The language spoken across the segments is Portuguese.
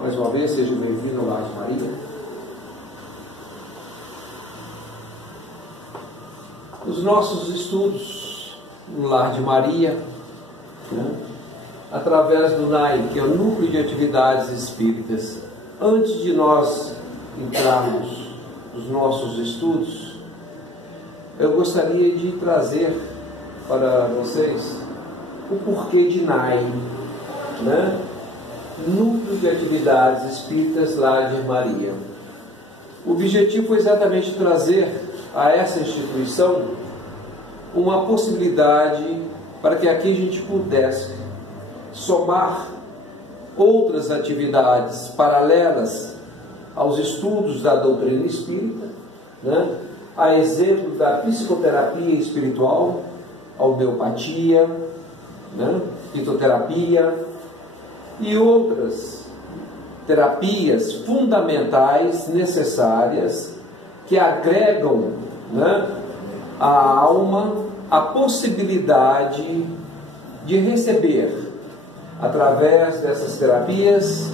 Mais uma vez, seja bem-vindo ao Lar de Maria. Os nossos estudos no Lar de Maria, através do NAI, que é o Núcleo de Atividades Espíritas, antes de nós entrarmos nos nossos estudos, eu gostaria de trazer para vocês o porquê de NAI, Núcleo de Atividades Espíritas Lar de Maria. O objetivo foi exatamente trazer a essa instituição uma possibilidade para que aqui a gente pudesse somar outras atividades paralelas aos estudos da doutrina espírita, a exemplo da psicoterapia espiritual, a homeopatia, fitoterapia e outras terapias fundamentais necessárias que agregam à alma a possibilidade de receber, através dessas terapias,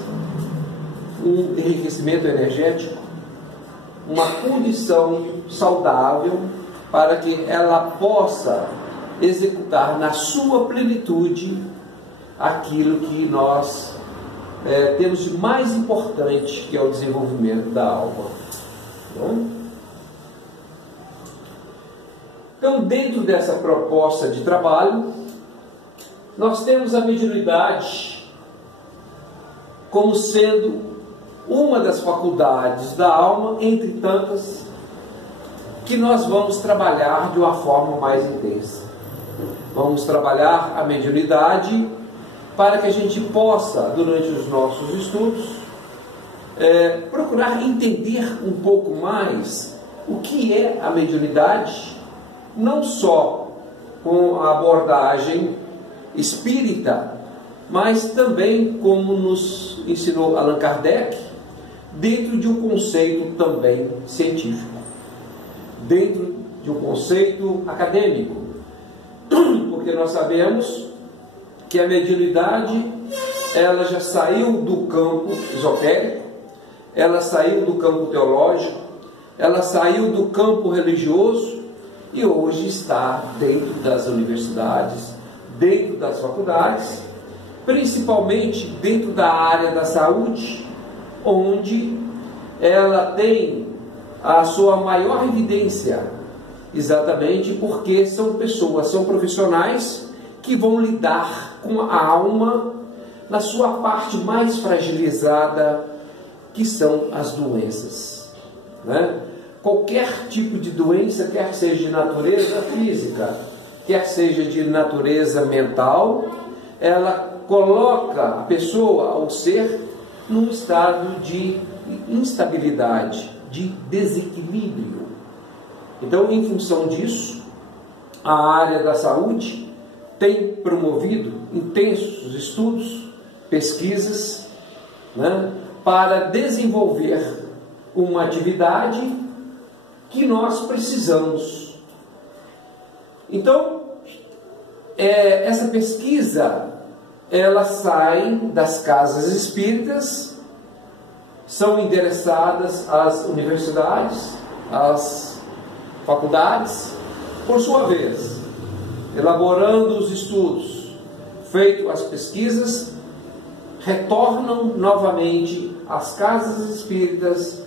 um enriquecimento energético, uma condição saudável para que ela possa executar na sua plenitude aquilo que nós temos de mais importante, que é o desenvolvimento da alma. Então, dentro dessa proposta de trabalho, nós temos a mediunidade como sendo uma das faculdades da alma, entre tantas, que nós vamos trabalhar de uma forma mais intensa. Vamos trabalhar a mediunidade para que a gente possa, durante os nossos estudos, procurar entender um pouco mais o que é a mediunidade, não só com a abordagem espírita, mas também, como nos ensinou Allan Kardec, dentro de um conceito também científico, dentro de um conceito acadêmico, porque nós sabemos que a mediunidade, ela já saiu do campo esotérico, ela saiu do campo teológico, ela saiu do campo religioso e hoje está dentro das universidades, dentro das faculdades, principalmente dentro da área da saúde, onde ela tem a sua maior evidência, exatamente porque são pessoas, são profissionais que vão lidar com a alma na sua parte mais fragilizada, que são as doenças. Qualquer tipo de doença, quer seja de natureza física, quer seja de natureza mental, ela coloca a pessoa, o ser, num estado de instabilidade, de desequilíbrio. Então, em função disso, a área da saúde tem promovido intensos estudos, pesquisas, para desenvolver uma atividade que nós precisamos. Então, essa pesquisa, ela sai das casas espíritas, são endereçadas às universidades, às faculdades, por sua vez, elaborando os estudos, feito as pesquisas, retornam novamente às casas espíritas,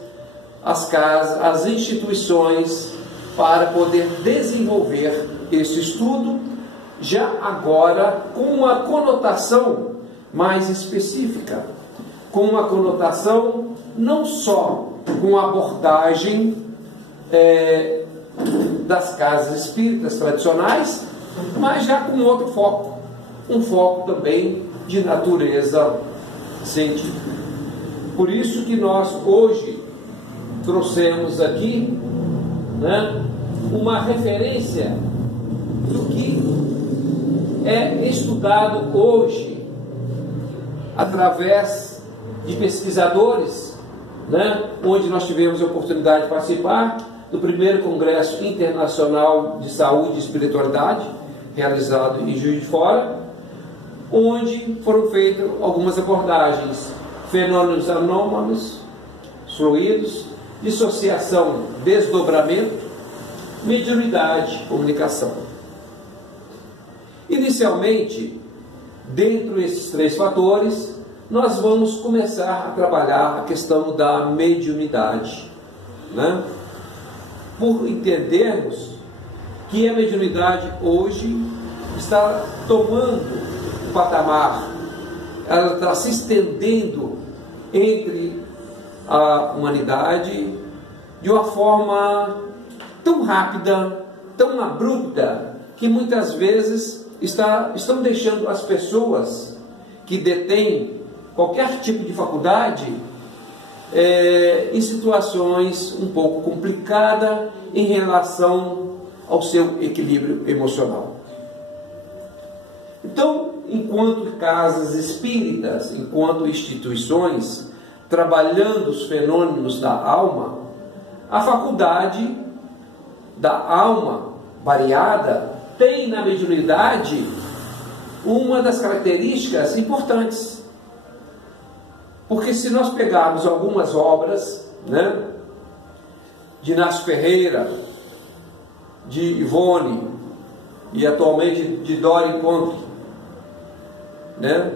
às instituições, para poder desenvolver esse estudo, já agora com uma conotação mais específica, com uma conotação não só com a abordagem das casas espíritas tradicionais, mas já com outro foco, um foco também de natureza científica. Por isso que nós hoje trouxemos aqui uma referência do que é estudado hoje através de pesquisadores, onde nós tivemos a oportunidade de participar do primeiro Congresso Internacional de Saúde e Espiritualidade, realizado em Juiz de Fora, onde foram feitas algumas abordagens fenômenos anômalos, fluidos, dissociação, desdobramento, mediunidade, comunicação. Inicialmente, dentro desses 3 fatores, nós vamos começar a trabalhar a questão da mediunidade, né? Por entendermos que a mediunidade hoje está tomando um patamar, ela está se estendendo entre a humanidade de uma forma tão rápida, tão abrupta, que muitas vezes estão deixando as pessoas que detêm qualquer tipo de faculdade em situações um pouco complicadas em relação ao seu equilíbrio emocional. Então, enquanto casas espíritas, enquanto instituições, trabalhando os fenômenos da alma, a faculdade da alma variada tem na mediunidade uma das características importantes. Porque se nós pegarmos algumas obras, né, de Inácio Ferreira, de Ivone e atualmente de Dorian Conte, né,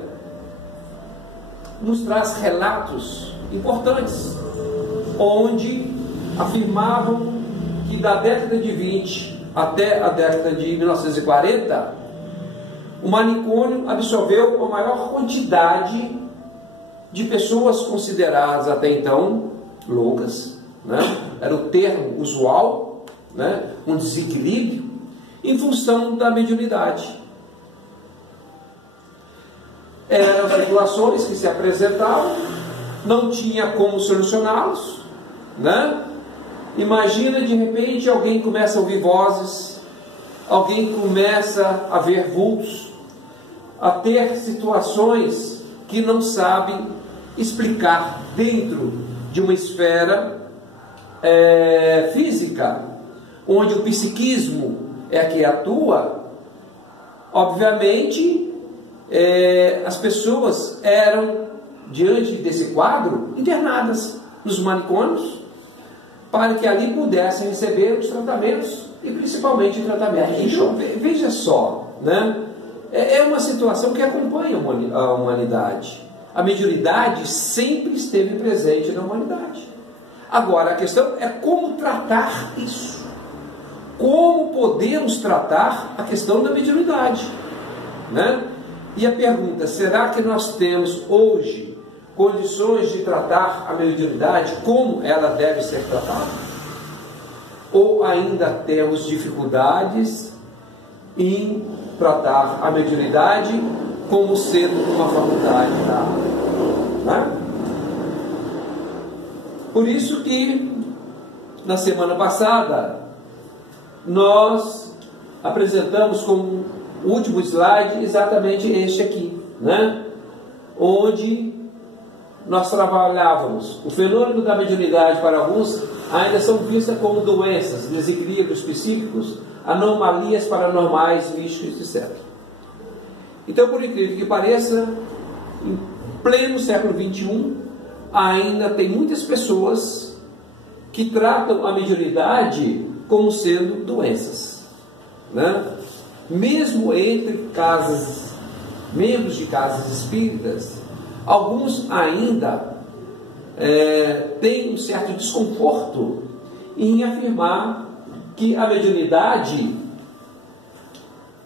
nos traz relatos importantes, onde afirmavam que da década de 20 até a década de 1940, o manicômio absorveu a maior quantidade de pessoas consideradas até então loucas, né? Era o termo usual, né? Um desequilíbrio em função da mediunidade. Eram situações que se apresentavam, não tinha como solucioná-los, né? Imagina, de repente, alguém começa a ouvir vozes, alguém começa a ver vultos, a ter situações que não sabem explicar dentro de uma esfera física, onde o psiquismo é que atua. Obviamente, as pessoas eram, diante desse quadro, internadas nos manicômios, para que ali pudessem receber os tratamentos, e principalmente o tratamento de choque. Veja só, né? É uma situação que acompanha a humanidade. A mediunidade sempre esteve presente na humanidade. Agora, a questão é como tratar isso. Como podemos tratar a questão da mediunidade, né? E a pergunta, será que nós temos hoje condições de tratar a mediunidade como ela deve ser tratada? Ou ainda temos dificuldades em tratar a mediunidade como sendo uma faculdade da alma, né? Por isso que na semana passada nós apresentamos como último slide exatamente este aqui, né? Onde nós trabalhávamos o fenômeno da mediunidade. Para alguns ainda são vistas como doenças, desequilíbrios psíquicos, anomalias paranormais, místicos, etc. Então, por incrível que pareça, em pleno século XXI, ainda tem muitas pessoas que tratam a mediunidade como sendo doenças, né? Mesmo entre membros de casas espíritas, alguns ainda têm um certo desconforto em afirmar que a mediunidade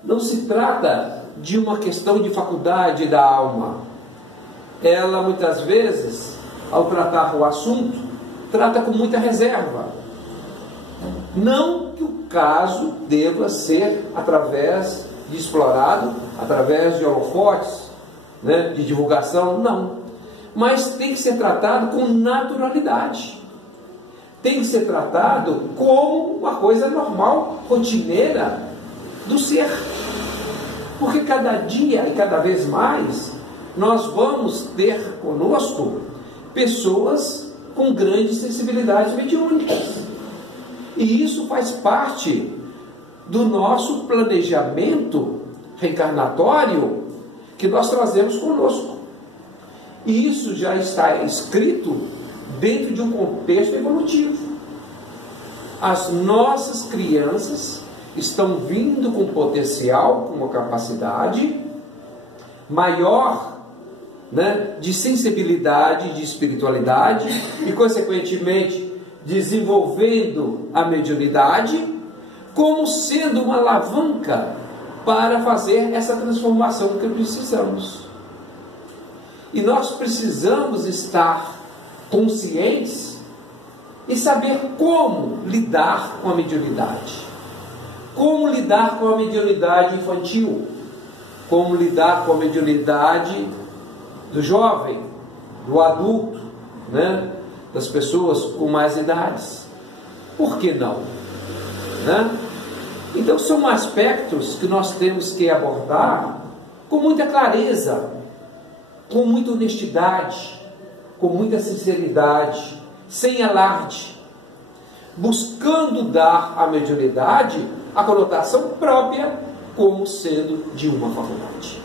não se trata de uma questão de faculdade da alma. Ela muitas vezes, ao tratar o assunto, trata com muita reserva. Não que o caso deva ser explorado através de holofotes, né, de divulgação, não. Mas tem que ser tratado com naturalidade. Tem que ser tratado como uma coisa normal, rotineira do ser. Porque cada dia e cada vez mais nós vamos ter conosco pessoas com grandes sensibilidades mediúnicas. E isso faz parte do nosso planejamento reencarnatório que nós trazemos conosco. E isso já está escrito dentro de um contexto evolutivo. As nossas crianças estão vindo com potencial, com uma capacidade maior, né, de sensibilidade, de espiritualidade, e consequentemente desenvolvendo a mediunidade como sendo uma alavanca para fazer essa transformação que precisamos. E nós precisamos estar conscientes e saber como lidar com a mediunidade. Como lidar com a mediunidade infantil, como lidar com a mediunidade do jovem, do adulto, né? Das pessoas com mais idades. Por que não? Né? Então são aspectos que nós temos que abordar com muita clareza, com muita honestidade, com muita sinceridade, sem alarde, buscando dar à mediunidade a conotação própria como sendo de uma faculdade.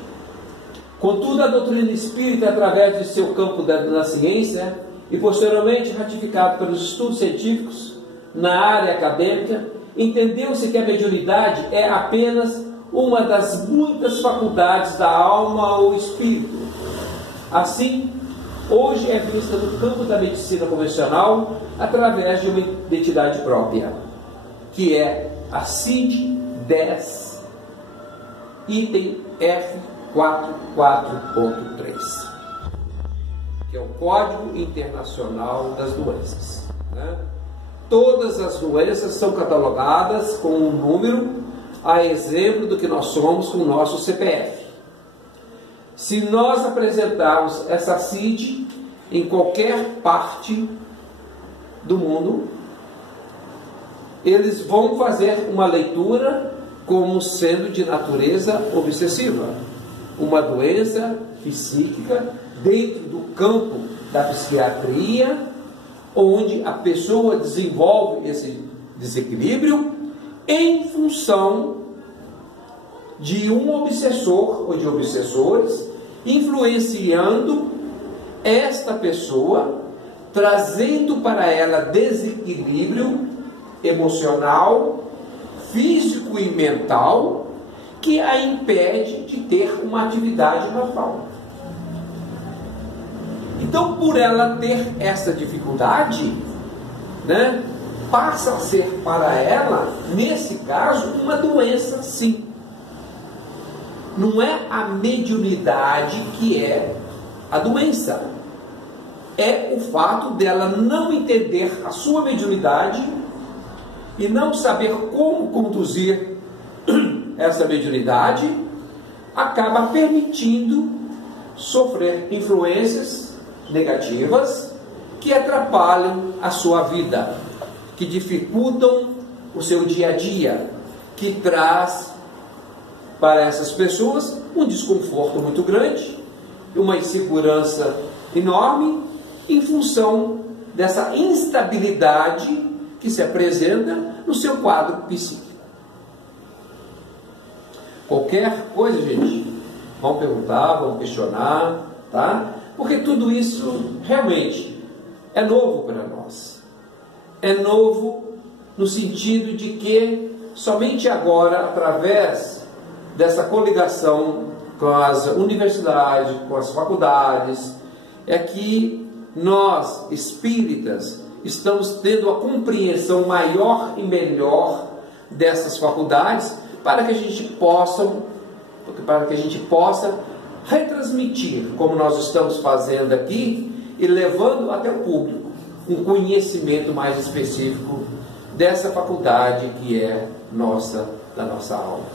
Contudo, a doutrina espírita, através de seu campo da ciência, e posteriormente ratificado pelos estudos científicos na área acadêmica, entendeu-se que a mediunidade é apenas uma das muitas faculdades da alma ou espírito. Assim, hoje é vista no campo da medicina convencional através de uma identidade própria, que é a CID-10, item F44.3, que é o Código Internacional das Doenças, né? Todas as doenças são catalogadas com um número, a exemplo do que nós somos com o nosso CPF. Se nós apresentarmos essa CID em qualquer parte do mundo, eles vão fazer uma leitura como sendo de natureza obsessiva, uma doença psíquica dentro do campo da psiquiatria, onde a pessoa desenvolve esse desequilíbrio em função de um obsessor ou de obsessores influenciando esta pessoa, trazendo para ela desequilíbrio emocional, físico e mental, que a impede de ter uma atividade normal. Então, por ela ter essa dificuldade, né, passa a ser para ela, nesse caso, uma doença, sim. Não é a mediunidade que é a doença. É o fato dela não entender a sua mediunidade e não saber como conduzir essa mediunidade, acaba permitindo sofrer influências negativas que atrapalham a sua vida, que dificultam o seu dia a dia, que traz para essas pessoas um desconforto muito grande, uma insegurança enorme, em função dessa instabilidade que se apresenta no seu quadro psíquico. Qualquer coisa, gente, vão perguntar, vão questionar, tá? Porque tudo isso realmente é novo para nós. É novo no sentido de que somente agora, através dessa coligação com as universidades, com as faculdades, é que nós, espíritas, estamos tendo a compreensão maior e melhor dessas faculdades para que a gente possa retransmitir, como nós estamos fazendo aqui, e levando até o público um conhecimento mais específico dessa faculdade que é da nossa alma.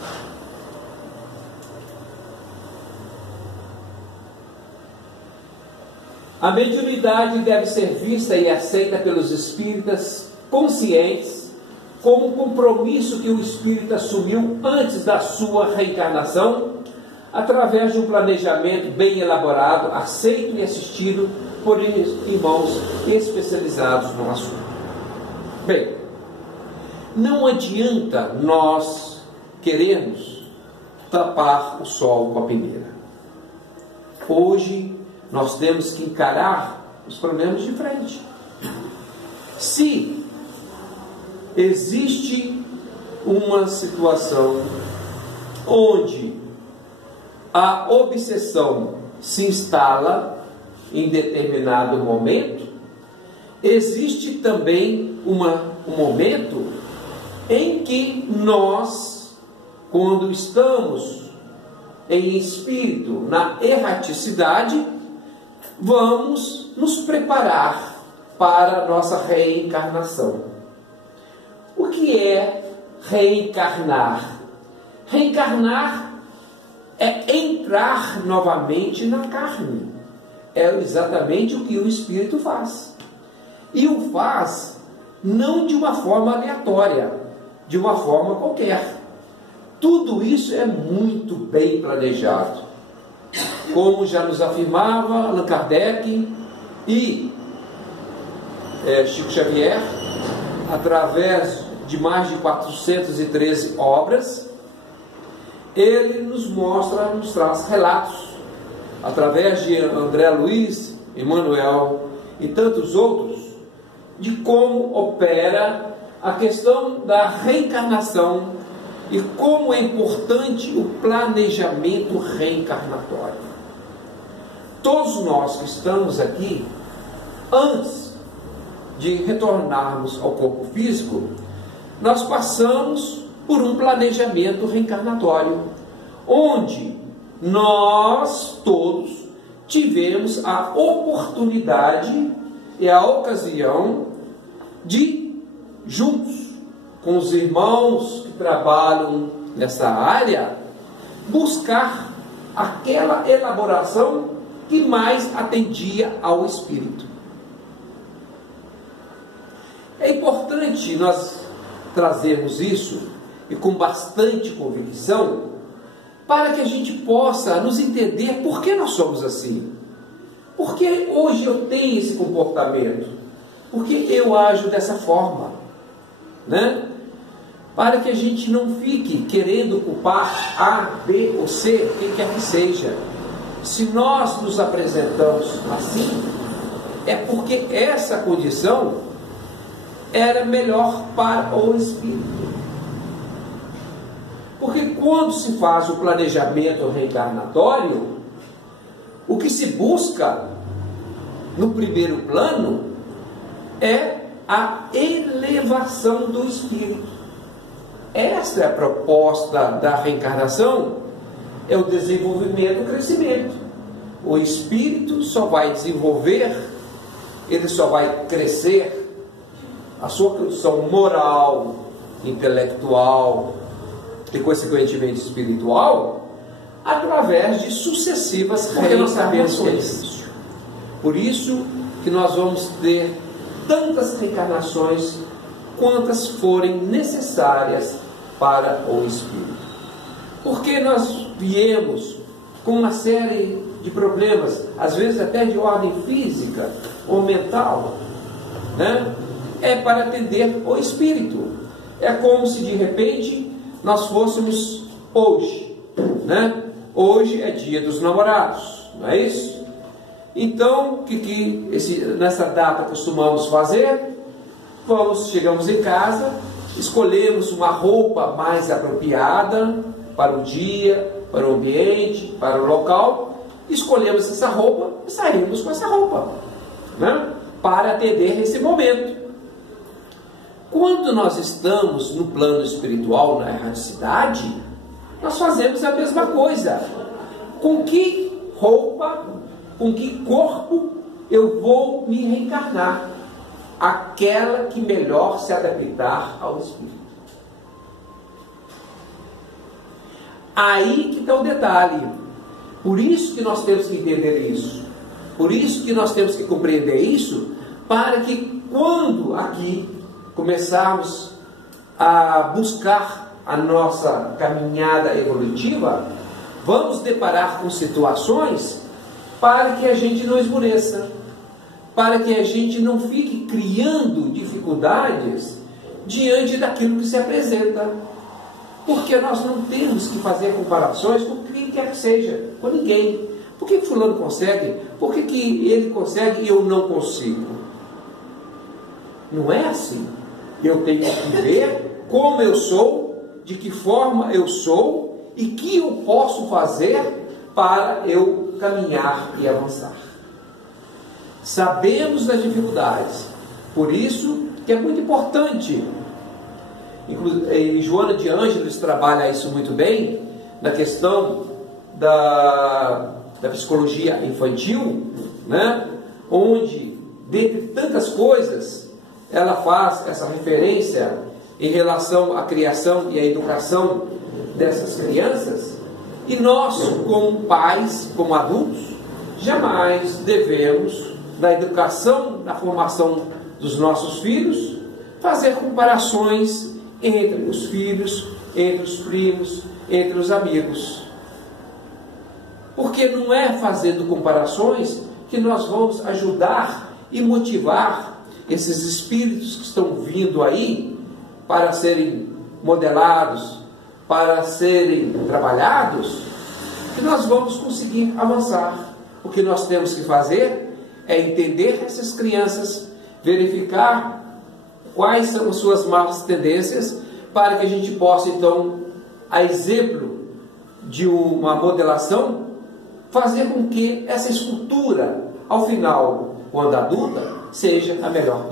A mediunidade deve ser vista e aceita pelos espíritas conscientes como um compromisso que o espírito assumiu antes da sua reencarnação, através de um planejamento bem elaborado, aceito e assistido por irmãos especializados no assunto. Bem, não adianta nós querermos tapar o sol com a peneira. Hoje nós temos que encarar os problemas de frente. Se existe uma situação onde a obsessão se instala em determinado momento, existe também um momento em que nós, quando estamos em espírito na erraticidade, vamos nos preparar para a nossa reencarnação. O que é reencarnar? Reencarnar é entrar novamente na carne. É exatamente o que o espírito faz. E o faz não de uma forma aleatória, de uma forma qualquer. Tudo isso é muito bem planejado. Como já nos afirmava Allan Kardec e Chico Xavier, através de mais de 413 obras, ele nos traz relatos, através de André Luiz, Emmanuel e tantos outros, de como opera a questão da reencarnação e como é importante o planejamento reencarnatório. Todos nós que estamos aqui, antes de retornarmos ao corpo físico, nós passamos por um planejamento reencarnatório, onde nós todos tivemos a oportunidade e a ocasião de, juntos com os irmãos que trabalham nessa área, buscar aquela elaboração que mais atendia ao espírito. É importante nós trazermos isso, e com bastante convicção, para que a gente possa nos entender por que nós somos assim. Por que hoje eu tenho esse comportamento? Por que eu ajo dessa forma? Né? Para que a gente não fique querendo culpar A, B ou C, quem quer que seja. Se nós nos apresentamos assim, é porque essa condição era melhor para o espírito. Porque quando se faz o planejamento reencarnatório, o que se busca no primeiro plano é a elevação do espírito. Esta é a proposta da reencarnação, é o desenvolvimento e o crescimento. O espírito só vai desenvolver, ele só vai crescer, a sua condição moral, intelectual e consequentemente espiritual, através de sucessivas reencarnações. Por isso que nós vamos ter tantas reencarnações quantas forem necessárias para o espírito. Porque nós viemos com uma série de problemas, às vezes até de ordem física ou mental, né? É para atender o espírito. É como se de repente nós fôssemos hoje, né? Hoje é dia dos namorados, não é isso? Então, nessa data costumamos fazer? Chegamos em casa, escolhemos uma roupa mais apropriada para o dia, para o ambiente, para o local, escolhemos essa roupa e saímos com essa roupa, né? Para atender esse momento. Quando nós estamos no plano espiritual, na erraticidade, nós fazemos a mesma coisa. Com que roupa, com que corpo eu vou me reencarnar? Aquela que melhor se adaptar ao espírito. Aí que está o detalhe. Por isso que nós temos que entender isso. Por isso que nós temos que compreender isso, para que quando aqui começarmos a buscar a nossa caminhada evolutiva, vamos deparar com situações para que a gente não esmoreça, para que a gente não fique criando dificuldades diante daquilo que se apresenta. Porque nós não temos que fazer comparações com quem quer que seja, com ninguém. Por que fulano consegue? Por que ele consegue e eu não consigo? Não é assim. Eu tenho que ver como eu sou, de que forma eu sou e que eu posso fazer para eu caminhar e avançar. Sabemos das dificuldades, por isso que é muito importante. Inclusive, Joana de Ângeles trabalha isso muito bem na questão da psicologia infantil, né? Onde, dentre tantas coisas, ela faz essa referência em relação à criação e à educação dessas crianças, e nós, como pais, como adultos, jamais devemos, na educação, na formação dos nossos filhos, fazer comparações entre os filhos, entre os primos, entre os amigos. Porque não é fazendo comparações que nós vamos ajudar e motivar esses espíritos que estão vindo aí para serem modelados, para serem trabalhados, que nós vamos conseguir avançar. O que nós temos que fazer é entender essas crianças, verificar quais são as suas más tendências, para que a gente possa, então, a exemplo de uma modelação, fazer com que essa escultura, ao final, quando adulta, seja a melhor.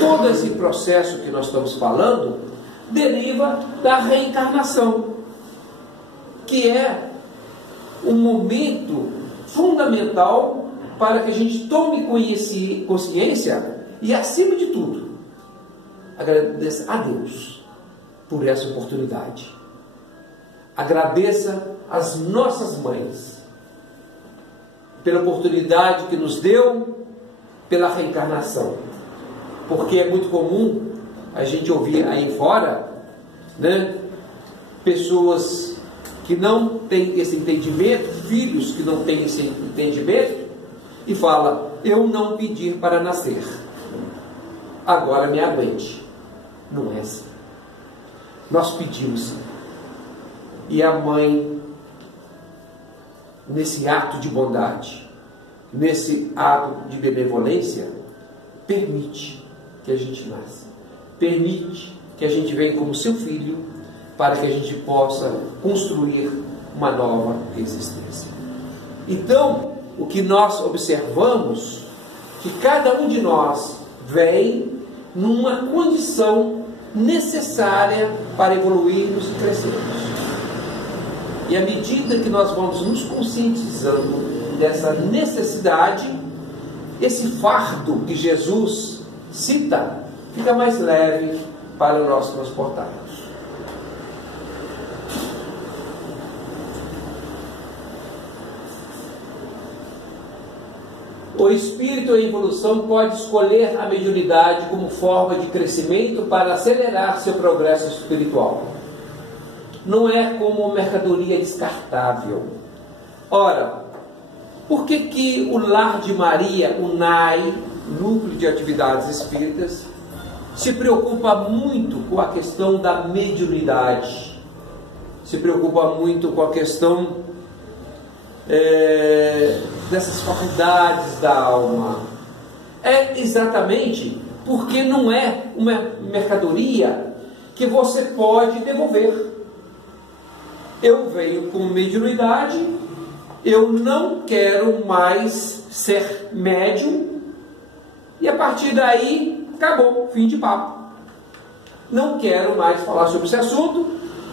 Todo esse processo que nós estamos falando deriva da reencarnação, que é um momento fundamental para que a gente tome consciência e, acima de tudo, agradeça a Deus por essa oportunidade. Agradeça às nossas mães pela oportunidade que nos deu, pela reencarnação. Porque é muito comum a gente ouvir aí fora, né, pessoas que não têm esse entendimento, filhos que não têm esse entendimento, e fala: eu não pedi para nascer, agora me aguente. Não é assim. Nós pedimos. E a mãe, nesse ato de bondade, nesse ato de benevolência, permite que a gente nasça, permite que a gente venha como seu filho, para que a gente possa construir uma nova existência. Então, o que nós observamos, que cada um de nós vem numa condição necessária para evoluirmos e crescermos. E à medida que nós vamos nos conscientizando dessa necessidade, esse fardo que Jesus cita fica mais leve para nós transportarmos. O espírito em evolução pode escolher a mediunidade como forma de crescimento para acelerar seu progresso espiritual. Não é como uma mercadoria descartável. Ora, por que o Lar de Maria, o NAI, Núcleo de Atividades Espíritas, se preocupa muito com a questão da mediunidade? Se preocupa muito com a questão dessas faculdades da alma? É exatamente porque não é uma mercadoria que você pode devolver. Eu venho com mediunidade, eu não quero mais ser médium, e a partir daí, acabou, fim de papo. Não quero mais falar sobre esse assunto,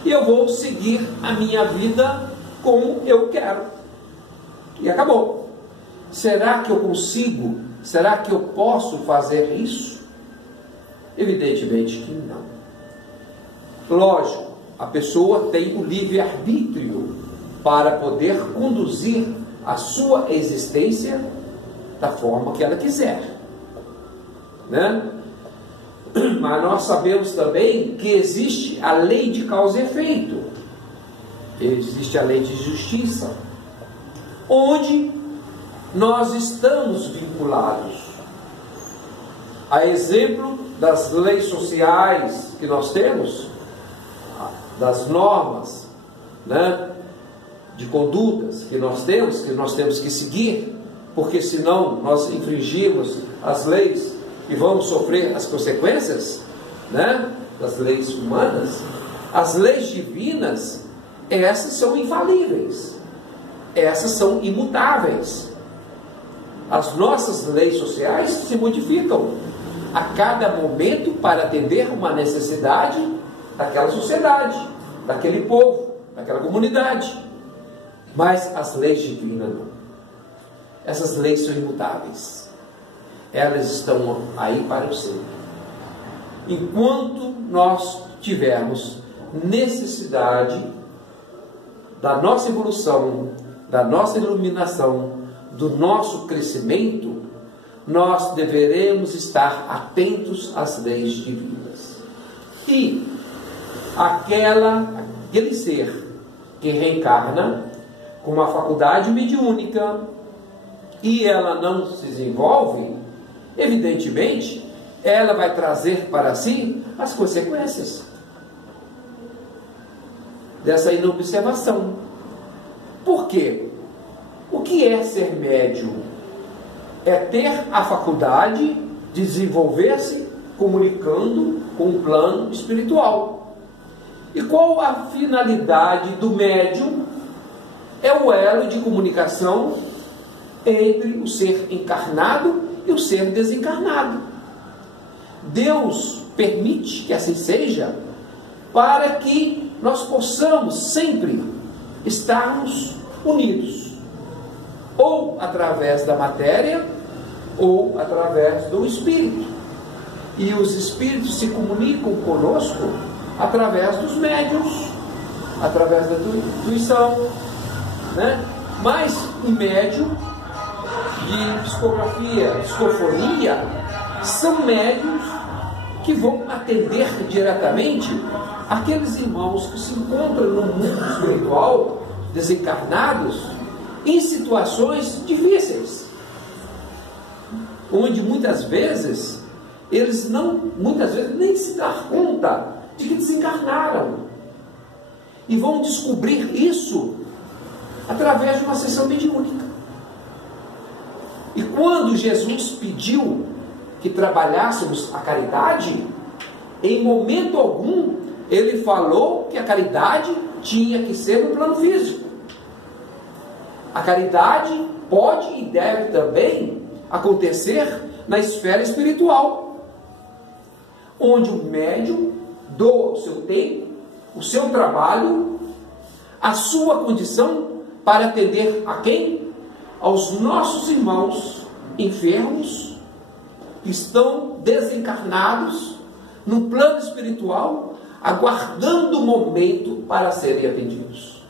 e eu vou seguir a minha vida como eu quero. E acabou. Será que eu consigo? Será que eu posso fazer isso? Evidentemente que não. Lógico, a pessoa tem o livre-arbítrio para poder conduzir a sua existência da forma que ela quiser, né? Mas nós sabemos também que existe a lei de causa e efeito, existe a lei de justiça, onde nós estamos vinculados. A exemplo das leis sociais que nós temos, das normas, né, de condutas que nós temos que seguir, porque senão nós infringimos as leis e vamos sofrer as consequências, né, das leis humanas. As leis divinas, essas são infalíveis, essas são imutáveis. As nossas leis sociais se modificam a cada momento para atender uma necessidade daquela sociedade, daquele povo, daquela comunidade. Mas as leis divinas não. Essas leis são imutáveis. Elas estão aí para o sempre. Enquanto nós tivermos necessidade da nossa evolução, da nossa iluminação, do nosso crescimento, nós deveremos estar atentos às leis divinas. E aquele ser que reencarna com uma faculdade mediúnica e ela não se desenvolve, evidentemente, ela vai trazer para si as consequências dessa inobservação. Por quê? O que é ser médium? É ter a faculdade de desenvolver-se comunicando com o plano espiritual. E qual a finalidade do médium? É o elo de comunicação entre o ser encarnado e o ser desencarnado. Deus permite que assim seja para que nós possamos sempre estarmos unidos, ou através da matéria, ou através do espírito. E os espíritos se comunicam conosco através dos médiuns, através da intuição, né? Mas o médium de psicografia, psicofonia, são médiuns que vão atender diretamente aqueles irmãos que se encontram no mundo espiritual, desencarnados, em situações difíceis, onde muitas vezes eles nem se dão conta de que desencarnaram, e vão descobrir isso através de uma sessão mediúnica. E quando Jesus pediu que trabalhássemos a caridade, em momento algum ele falou que a caridade tinha que ser no plano físico. A caridade pode e deve também acontecer na esfera espiritual, onde o médium doa o seu tempo, o seu trabalho, a sua condição para atender a quem? Aos nossos irmãos enfermos, que estão desencarnados no plano espiritual, aguardando o momento para serem atendidos,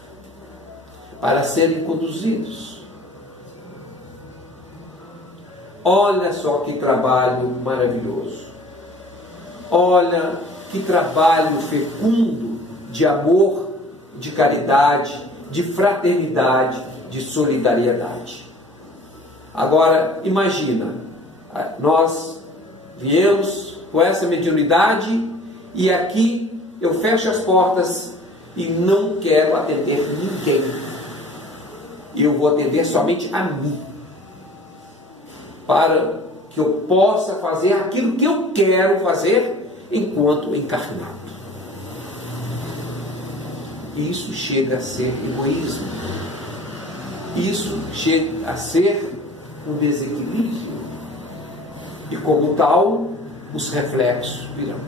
para serem conduzidos. Olha só que trabalho maravilhoso. Olha que trabalho fecundo de amor, de caridade, de fraternidade, de solidariedade. Agora, imagina, nós viemos com essa mediunidade e aqui eu fecho as portas e não quero atender ninguém. Eu vou atender somente a mim, para que eu possa fazer aquilo que eu quero fazer enquanto encarnado. Isso chega a ser egoísmo. Isso chega a ser um desequilíbrio. E como tal, os reflexos virão.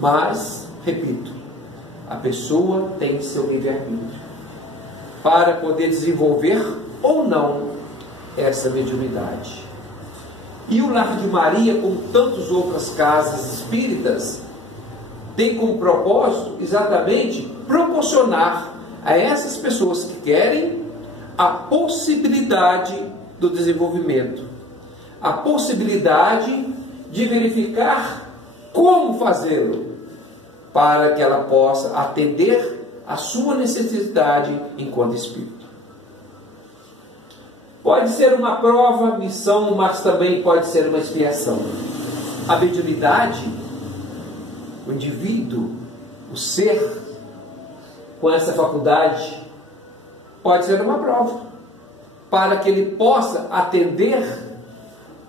Mas, repito, a pessoa tem seu livre-arbítrio para poder desenvolver ou não essa mediunidade. E o Lar de Maria, como tantas outras casas espíritas, tem como propósito exatamente proporcionar a essas pessoas que querem a possibilidade do desenvolvimento, a possibilidade de verificar como fazê-lo, para que ela possa atender a sua necessidade enquanto espírito. Pode ser uma prova, missão, mas também pode ser uma expiação. A mediunidade, o indivíduo, o ser, com essa faculdade, pode ser uma prova, para que ele possa atender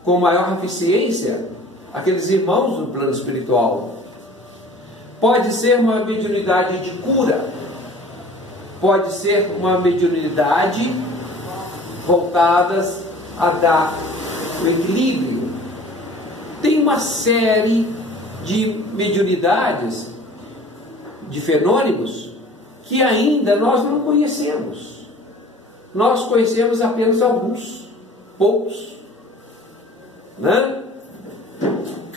com maior eficiência aqueles irmãos no plano espiritual. Pode ser uma mediunidade de cura, pode ser uma mediunidade voltadas a dar o equilíbrio. Tem uma série de mediunidades, de fenômenos, que ainda nós não conhecemos. Nós conhecemos apenas alguns, poucos, né?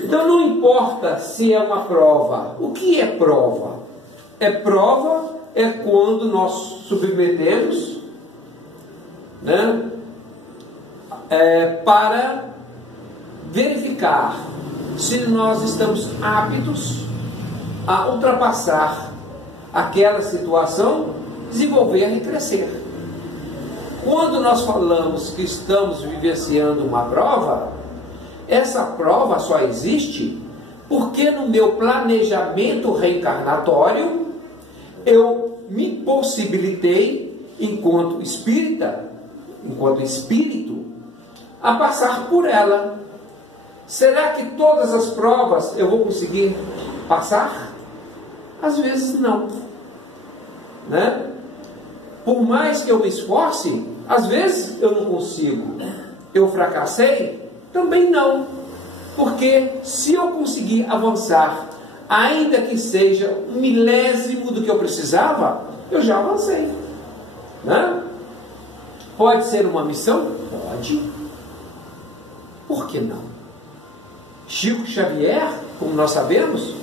Então não importa se é uma prova. O que é prova? Prova é quando nós submetemos, né, para verificar se nós estamos aptos a ultrapassar aquela situação, desenvolver e crescer. Quando nós falamos que estamos vivenciando uma prova, essa prova só existe porque no meu planejamento reencarnatório eu me possibilitei, enquanto espírita, enquanto espírito, a passar por ela. Será que todas as provas eu vou conseguir passar? Às vezes não, né? Por mais que eu me esforce, às vezes eu não consigo. Eu fracassei? Também não. Porque se eu conseguir avançar, ainda que seja um milésimo do que eu precisava, eu já avancei, né? Pode ser uma missão? Pode. Por que não? Chico Xavier, como nós sabemos,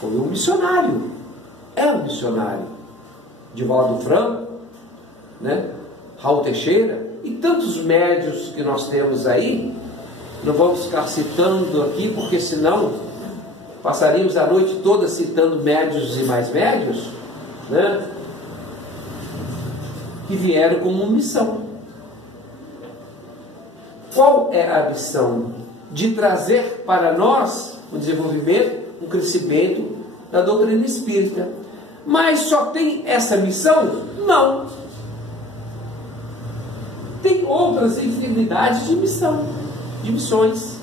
foi um missionário. É um missionário. Divaldo Franco, né? Raul Teixeira e tantos médios que nós temos aí. Não vamos ficar citando aqui, porque senão passaríamos a noite toda citando médios e mais médios, né? Que vieram como missão. Qual é a missão? De trazer para nós um desenvolvimento, um crescimento da doutrina espírita. Mas só tem essa missão? Não. Tem outras infinidades de missão, de missões,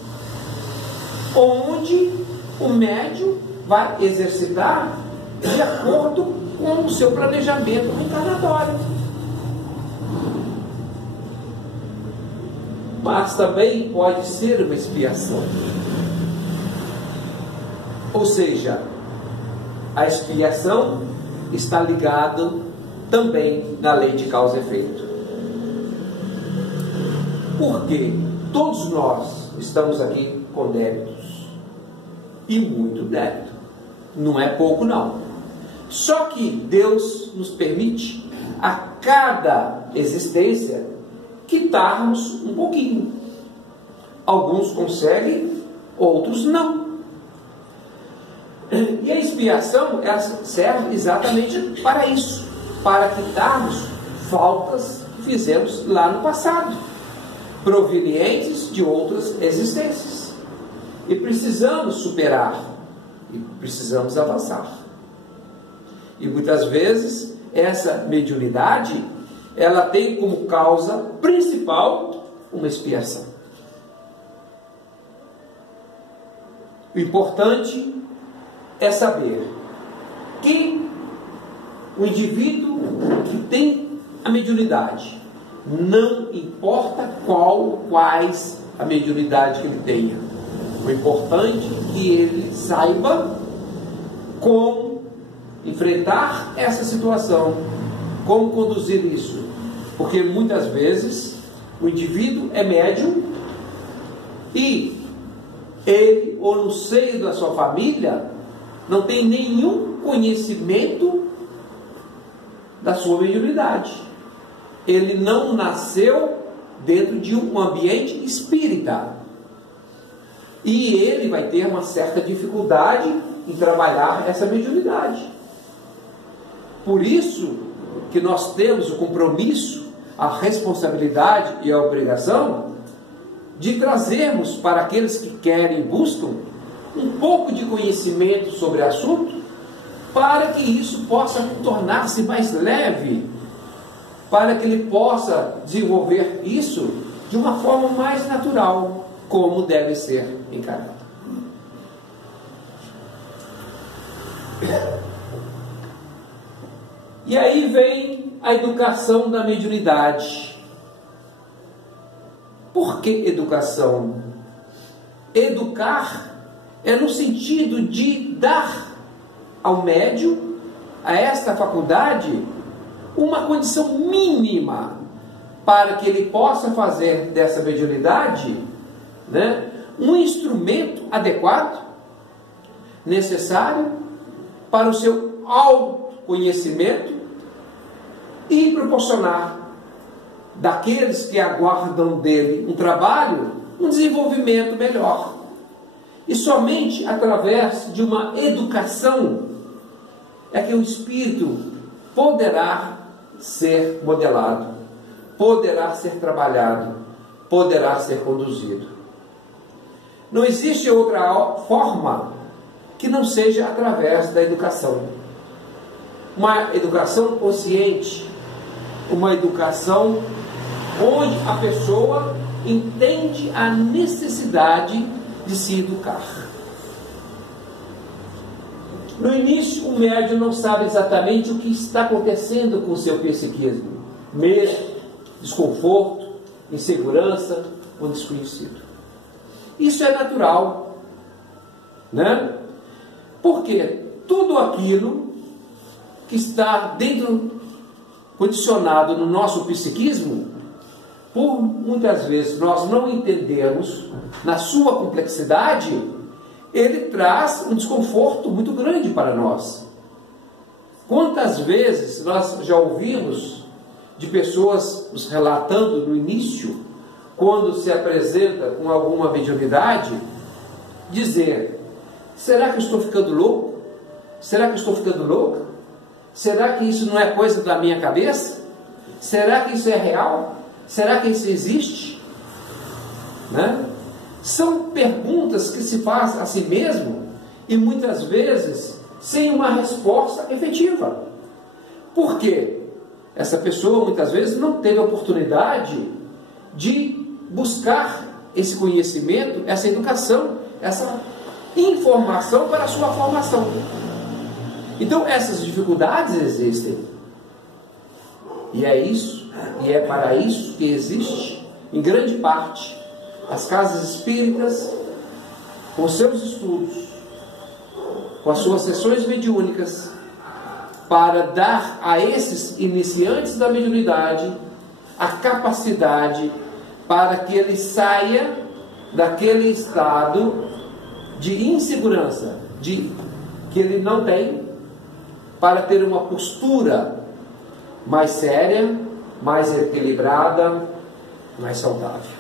onde o médium vai exercitar de acordo com o seu planejamento reencarnatório. Mas também pode ser uma expiação. Ou seja, a expiação está ligada também na lei de causa e efeito. Porque todos nós estamos aqui com débitos. E muito débito. Não é pouco não. Só que Deus nos permite a cada existência quitarmos um pouquinho. Alguns conseguem, outros não. E a expiação serve exatamente para isso, para quitarmos faltas que fizemos lá no passado, provenientes de outras existências. E precisamos superar, e precisamos avançar. E muitas vezes essa mediunidade, ela tem como causa principal uma expiação. O importante é saber que o indivíduo que tem a mediunidade, não importa quais a mediunidade que ele tenha, o importante é que ele saiba como enfrentar essa situação, como conduzir isso, porque muitas vezes o indivíduo é médium e ele, ou no seio da sua família, não tem nenhum conhecimento da sua mediunidade. Ele não nasceu dentro de um ambiente espírita. E ele vai ter uma certa dificuldade em trabalhar essa mediunidade. Por isso que nós temos o compromisso, a responsabilidade e a obrigação de trazermos para aqueles que querem e buscam um pouco de conhecimento sobre o assunto, para que isso possa tornar-se mais leve, para que ele possa desenvolver isso de uma forma mais natural, como deve ser encarado. E aí vem a educação da mediunidade. Por que educação? Educar é no sentido de dar ao médium, a esta faculdade, uma condição mínima para que ele possa fazer dessa mediunidade, né, um instrumento adequado, necessário para o seu autoconhecimento e proporcionar daqueles que aguardam dele um trabalho, um desenvolvimento melhor. E somente através de uma educação é que o espírito poderá ser modelado, poderá ser trabalhado, poderá ser conduzido. Não existe outra forma que não seja através da educação. Uma educação consciente, uma educação onde a pessoa entende a necessidade de se educar. No início, o médium não sabe exatamente o que está acontecendo com o seu psiquismo. Medo, desconforto, insegurança ou desconhecido. Isso é natural, né? Porque tudo aquilo que está condicionado no nosso psiquismo, por muitas vezes nós não entendermos na sua complexidade, ele traz um desconforto muito grande para nós. Quantas vezes nós já ouvimos de pessoas nos relatando no início, quando se apresenta com alguma mediunidade, dizer: será que eu estou ficando louco? Será que eu estou ficando louca? Será que isso não é coisa da minha cabeça? Será que isso é real? Será que isso existe? Né? São perguntas que se faz a si mesmo e muitas vezes sem uma resposta efetiva. Por quê? Essa pessoa muitas vezes não teve a oportunidade de buscar esse conhecimento, essa educação, essa informação para a sua formação. Então essas dificuldades existem. E é isso, e é para isso que existe, em grande parte, as casas espíritas, com seus estudos, com as suas sessões mediúnicas, para dar a esses iniciantes da mediunidade a capacidade para que ele saia daquele estado de insegurança, que ele não tem, para ter uma postura mais séria, mais equilibrada, mais saudável.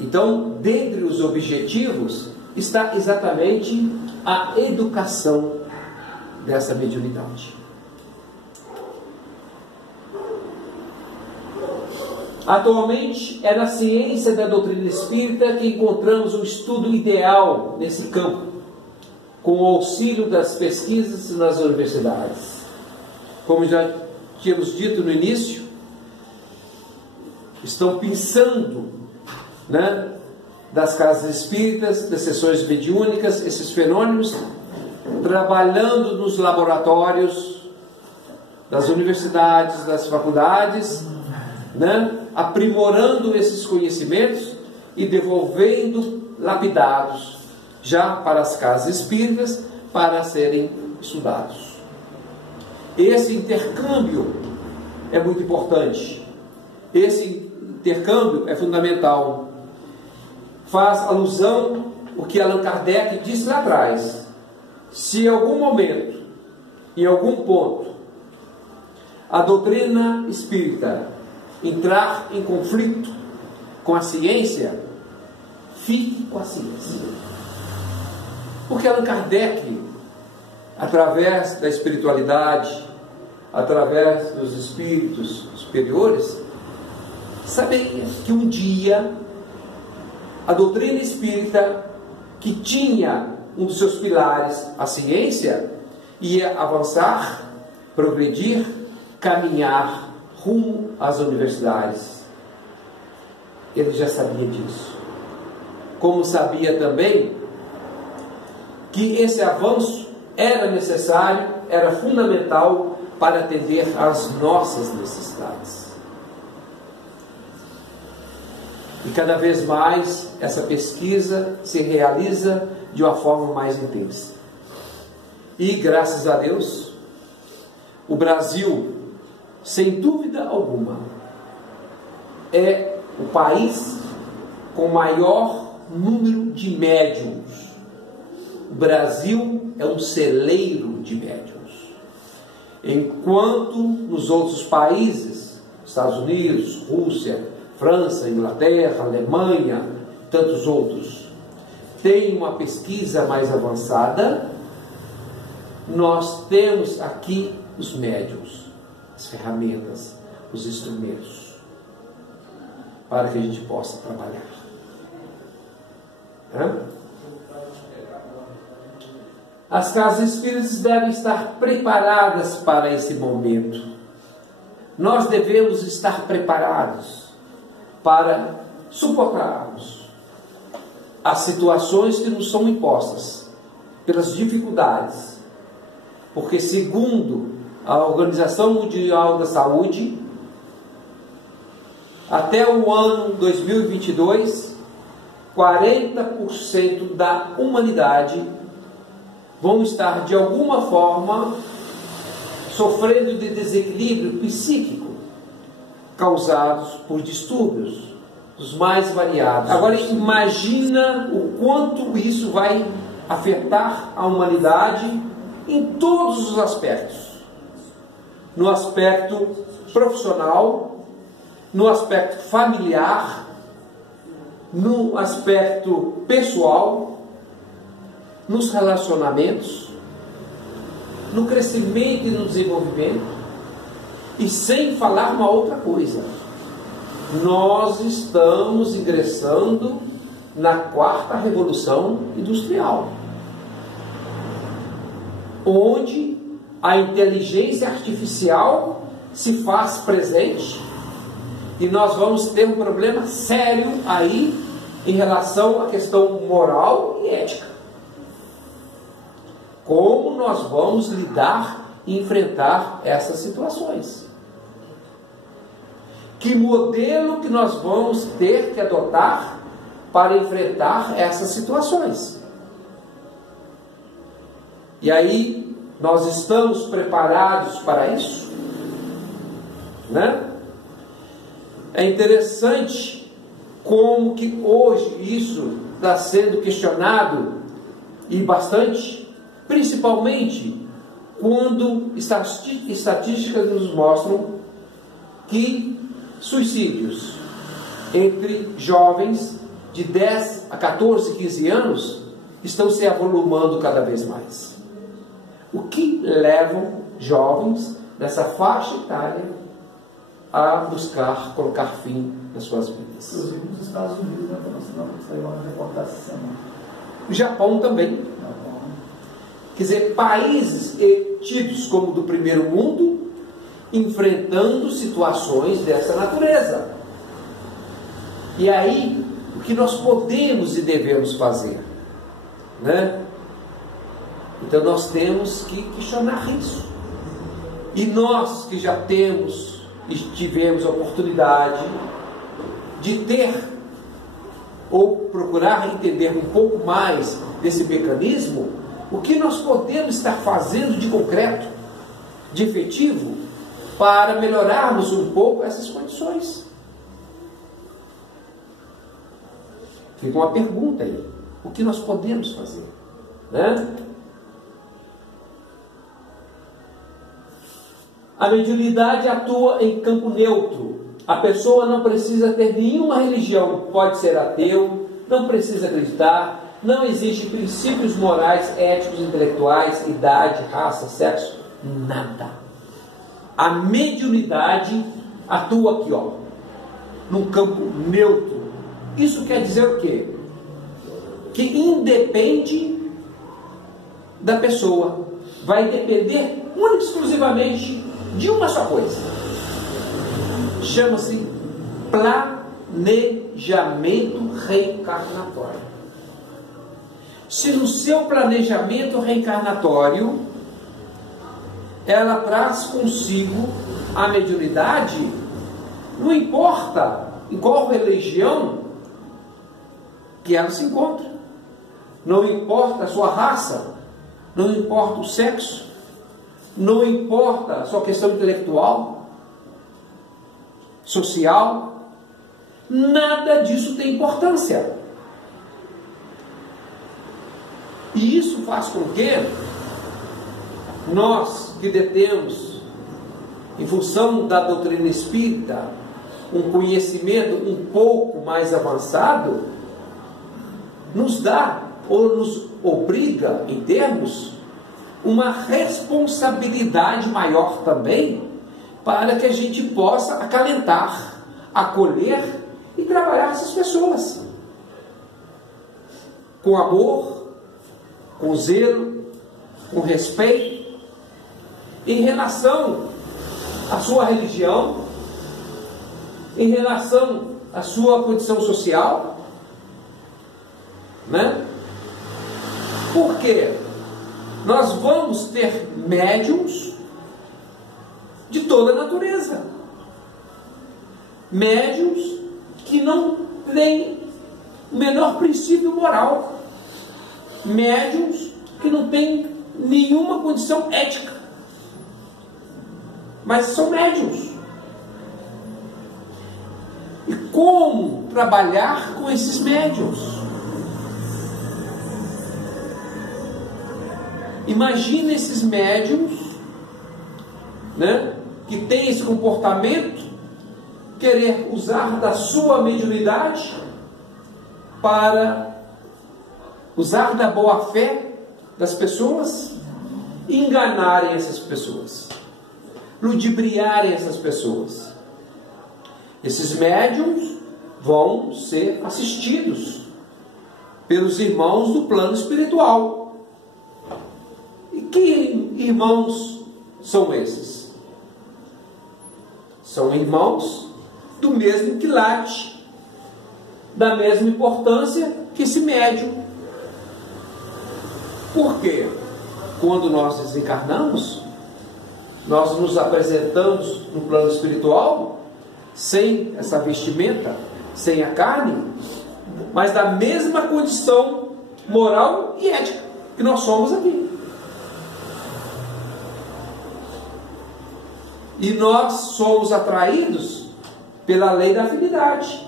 Então, dentre os objetivos está exatamente a educação dessa mediunidade. Atualmente é na ciência da doutrina espírita que encontramos o estudo ideal nesse campo, com o auxílio das pesquisas nas universidades. Como já tínhamos dito no início, estão pensando, né, das casas espíritas, das sessões mediúnicas, esses fenômenos, trabalhando nos laboratórios das universidades, das faculdades, né, aprimorando esses conhecimentos e devolvendo lapidados já para as casas espíritas para serem estudados. Esse intercâmbio é muito importante. Esse intercâmbio é fundamental. Faz alusão ao que Allan Kardec disse lá atrás. Se em algum momento, em algum ponto, a doutrina espírita entrar em conflito com a ciência, fique com a ciência. Porque Allan Kardec, através da espiritualidade, através dos espíritos superiores, sabia que um dia a doutrina espírita, que tinha um dos seus pilares a ciência, ia avançar, progredir, caminhar rumo às universidades. Ele já sabia disso. Como sabia também que esse avanço era necessário, era fundamental para atender às nossas necessidades. E cada vez mais essa pesquisa se realiza de uma forma mais intensa. E graças a Deus, o Brasil, sem dúvida alguma, é o país com maior número de médiuns. O Brasil é um celeiro de médiuns. Enquanto nos outros países, Estados Unidos, Rússia, França, Inglaterra, Alemanha, tantos outros, tem uma pesquisa mais avançada, nós temos aqui os médiuns, as ferramentas, os instrumentos, para que a gente possa trabalhar. As casas espíritas devem estar preparadas para esse momento. Nós devemos estar preparados para suportarmos as situações que nos são impostas, pelas dificuldades. Porque, segundo a Organização Mundial da Saúde, até o ano 2022, 40% da humanidade vão estar, de alguma forma, sofrendo de desequilíbrio psíquico, causados por distúrbios os mais variados. Agora, imagina o quanto isso vai afetar a humanidade em todos os aspectos. No aspecto profissional, no aspecto familiar, no aspecto pessoal, nos relacionamentos, no crescimento e no desenvolvimento, e sem falar uma outra coisa. Nós estamos ingressando na quarta revolução industrial, onde a inteligência artificial se faz presente, e nós vamos ter um problema sério aí em relação à questão moral e ética. Como nós vamos lidar e enfrentar essas situações? Que modelo que nós vamos ter que adotar para enfrentar essas situações? E aí, nós estamos preparados para isso? Né? É interessante como que hoje isso está sendo questionado, e bastante, principalmente quando estatísticas nos mostram que suicídios entre jovens de 10 a 14, 15 anos estão se avolumando cada vez mais. O que leva jovens nessa faixa etária a buscar colocar fim nas suas vidas? Inclusive nos Estados Unidos, né? Saiu uma reportagem essa semana. O Japão também. Quer dizer, países tidos como do primeiro mundo enfrentando situações dessa natureza. E aí, o que nós podemos e devemos fazer? Né? Então nós temos que questionar isso. E nós que já temos e tivemos a oportunidade de ter ou procurar entender um pouco mais desse mecanismo, o que nós podemos estar fazendo de concreto, de efetivo, para melhorarmos um pouco essas condições? Fica uma pergunta aí. O que nós podemos fazer? Né? A mediunidade atua em campo neutro. A pessoa não precisa ter nenhuma religião. Pode ser ateu, não precisa acreditar. Não existem princípios morais, éticos, intelectuais, idade, raça, sexo, nada. A mediunidade atua aqui, ó, num campo neutro. Isso quer dizer o quê? Que independe da pessoa vai depender única e exclusivamente de uma só coisa. Chama-se planejamento reencarnatório. Se no seu planejamento reencarnatório ela traz consigo a mediunidade, não importa em qual religião que ela se encontra, não importa a sua raça, não importa o sexo, não importa a sua questão intelectual, social, nada disso tem importância. E isso faz com que nós que detemos, em função da doutrina espírita, um conhecimento um pouco mais avançado, nos dá ou nos obriga, em termos, uma responsabilidade maior também, para que a gente possa acalentar, acolher e trabalhar essas pessoas com amor, com zelo, com respeito, em relação à sua religião, em relação à sua condição social, né? Porque nós vamos ter médiums de toda a natureza, médiums que não têm o menor princípio moral, médiums que não têm nenhuma condição ética, mas são médiums. E como trabalhar com esses médiums? Imagina esses médiums, né, que têm esse comportamento, querer usar da sua mediunidade para usar da boa fé das pessoas e enganarem essas pessoas, ludibriarem essas pessoas. Esses médiums vão ser assistidos pelos irmãos do plano espiritual. E que irmãos são esses? São irmãos do mesmo quilate, da mesma importância que esse médium. Por quê? Quando nós desencarnamos, nós nos apresentamos no plano espiritual sem essa vestimenta, sem a carne, mas da mesma condição moral e ética que nós somos aqui. E nós somos atraídos pela lei da afinidade,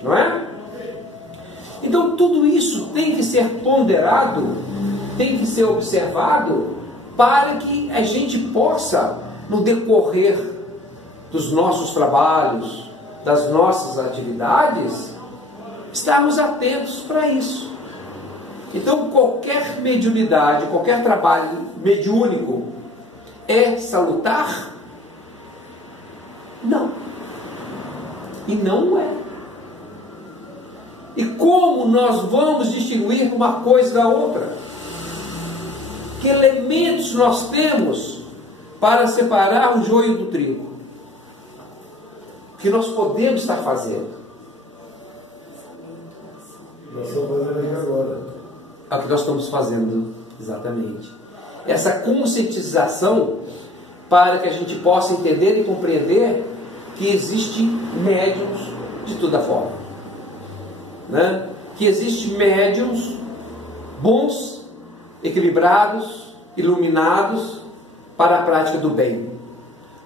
não é? Então tudo isso tem que ser ponderado, tem que ser observado, para que a gente possa, no decorrer dos nossos trabalhos, das nossas atividades, estarmos atentos para isso. Então qualquer mediunidade, qualquer trabalho mediúnico é salutar? Não. E não é. E como nós vamos distinguir uma coisa da outra? Que elementos nós temos para separar o joio do trigo? O que nós podemos estar fazendo? Nós estamos fazendo aqui agora. É o que nós estamos fazendo, exatamente. Essa conscientização, para que a gente possa entender e compreender que existem médiums de toda forma, né? Que existem médiums bons, equilibrados, iluminados para a prática do bem,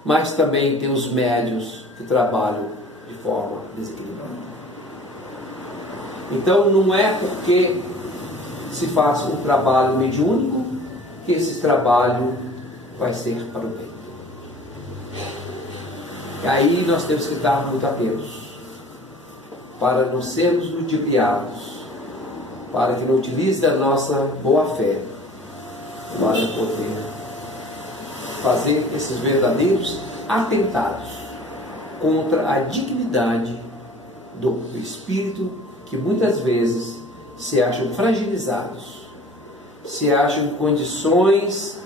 mas também tem os médiums que trabalham de forma desequilibrada. Então não é porque se faz um trabalho mediúnico que esse trabalho vai ser para o bem. E aí nós temos que estar muito atentos para não sermos ludibriados, para que não utilize da nossa boa fé para poder fazer esses verdadeiros atentados contra a dignidade do espírito, que muitas vezes se acham fragilizados se acha em condições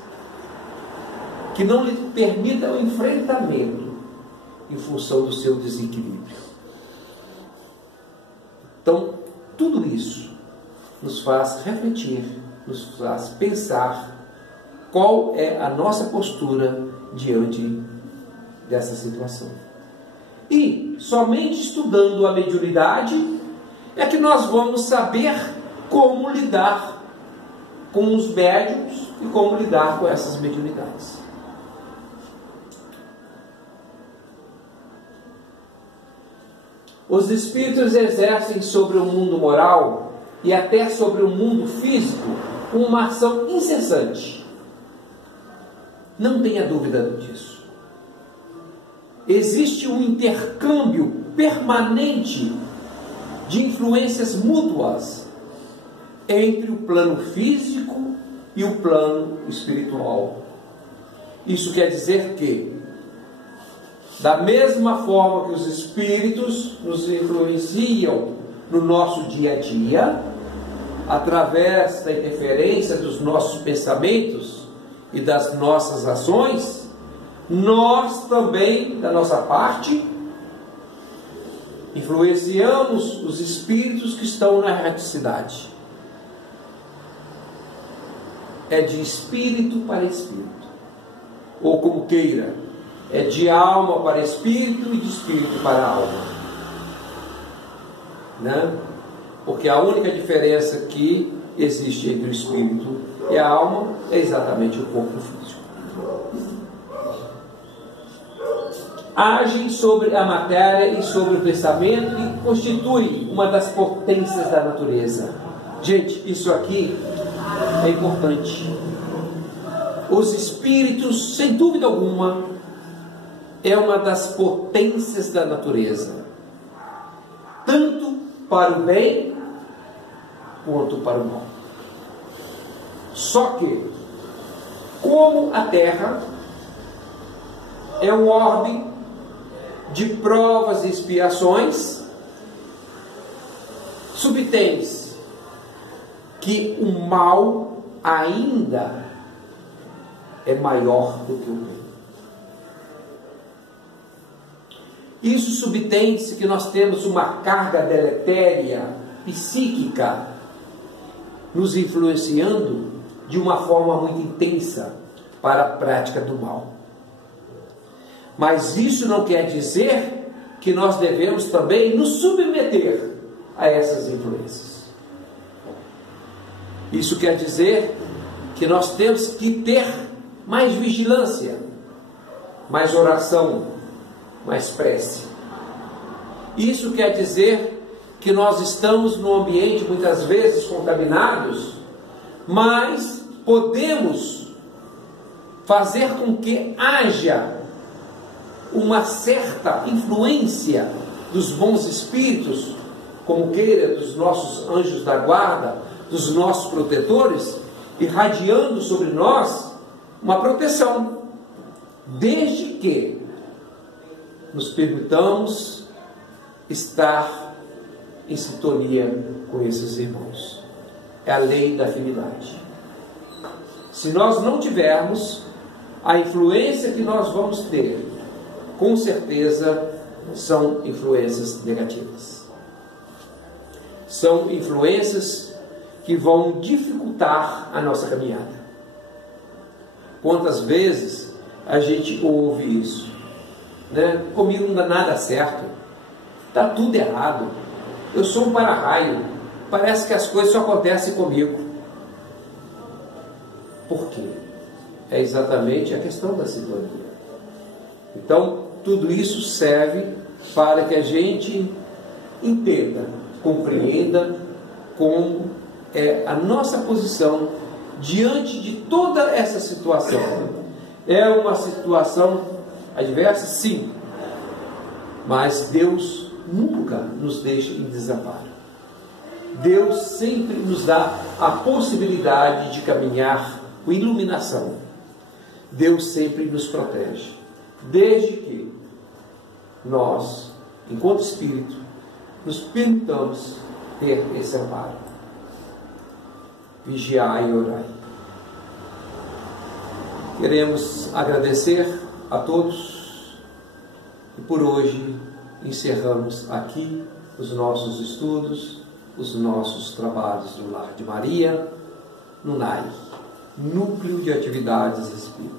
que não lhe permitam o enfrentamento em função do seu desequilíbrio. Então, tudo isso nos faz refletir, nos faz pensar qual é a nossa postura diante dessa situação. E somente estudando a mediunidade é que nós vamos saber como lidar com os médiuns e como lidar com essas mediunidades. Os espíritos exercem sobre o mundo moral e até sobre o mundo físico uma ação incessante. Não tenha dúvida disso. Existe um intercâmbio permanente de influências mútuas entre o plano físico e o plano espiritual. Isso quer dizer que, da mesma forma que os espíritos nos influenciam no nosso dia a dia, através da interferência dos nossos pensamentos e das nossas ações, nós também, da nossa parte, influenciamos os espíritos que estão na erraticidade. É de espírito para espírito, ou como queira, é de alma para espírito e de espírito para alma, né? Porque a única diferença que existe entre o espírito e a alma é exatamente o corpo físico. Agem sobre a matéria e sobre o pensamento e constitui uma das potências da natureza. Gente, isso aqui é importante. Os espíritos, sem dúvida alguma, é uma das potências da natureza, tanto para o bem quanto para o mal. Só que, como a Terra é um orbe de provas e expiações, subtém-se que o mal ainda é maior do que o bem. Isso subtém-se que nós temos uma carga deletéria, psíquica, nos influenciando de uma forma muito intensa para a prática do mal. Mas isso não quer dizer que nós devemos também nos submeter a essas influências. Isso quer dizer que nós temos que ter mais vigilância, mais oração, mais prece. Isso quer dizer que nós estamos num ambiente muitas vezes contaminados, mas podemos fazer com que haja uma certa influência dos bons espíritos, como queira, dos nossos anjos da guarda, dos nossos protetores, irradiando sobre nós uma proteção, desde que nos permitamos estar em sintonia com esses irmãos. É a lei da afinidade. Se nós não tivermos, a influência que nós vamos ter, com certeza, são influências negativas. São influências que vão dificultar a nossa caminhada. Quantas vezes a gente ouve isso, né? Comigo não dá nada certo, está tudo errado, eu sou um para-raio, parece que as coisas só acontecem comigo. Por quê? É exatamente a questão da sintonia. Então, tudo isso serve para que a gente entenda, compreenda como é a nossa posição diante de toda essa situação. É uma situação adversa? Sim. Mas Deus nunca nos deixa em desamparo. Deus sempre nos dá a possibilidade de caminhar com iluminação. Deus sempre nos protege, desde que nós, enquanto espírito, nos permitamos ter esse amparo. vigiai e orai. Queremos agradecer a todos e por hoje encerramos aqui os nossos estudos, os nossos trabalhos no Lar de Maria, no NAI, Núcleo de Atividades Espíritas.